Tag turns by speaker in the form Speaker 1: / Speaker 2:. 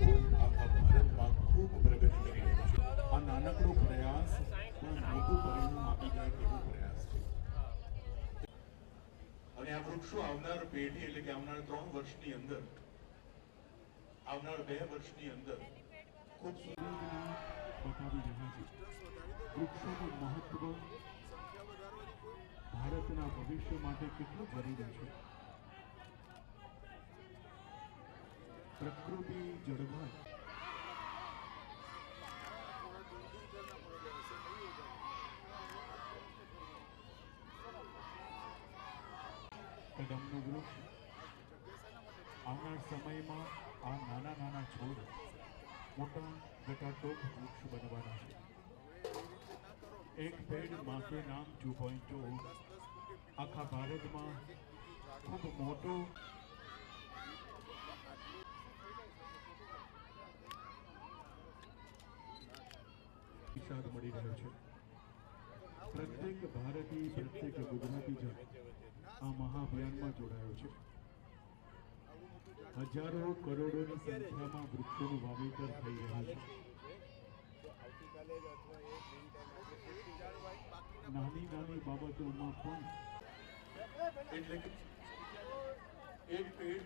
Speaker 1: આખા ભારતમાં ખૂબ પ્રગતિ કરી રહ્યો છે આ નાનકડો પ્રયાસ પણ મોટું પરિણામ આપી જાય તેવો પ્રયાસ છે અને આ વૃક્ષો આવનાર પેઢી એટલે કે આવનાર ત્રણ વર્ષની અંદર, આવનાર બે વર્ષની અંદર ખૂબ બતાવી રહ્યા છે. વૃક્ષોનું મહત્વ ભારતના ભવિષ્ય માટે કેટલું જરૂરી છે? પ્રકૃતિ જળવાય કદમનું વૃક્ષ આવનાર સમયમાં આ નાના નાના છોડ મોટા ઘટાટોપ વૃક્ષ બનવાના છે એક પેડ માં કે નામ ટુ પોઈન્ટ આખા ભારતમાં ખૂબ મોટો પ્રતિસાદ મળી રહ્યો છે પ્રત્યેક ભારતીય પ્રત્યેક ગુજરાતી જન આ મહાઅભિયાનમાં જોડાયો છે હજારો કરોડોની સંખ્યામાં વૃક્ષોનું વાવેતર થઈ રહ્યું છે નાની નાની બાબતોમાં પણ એટલે કે એક પેડ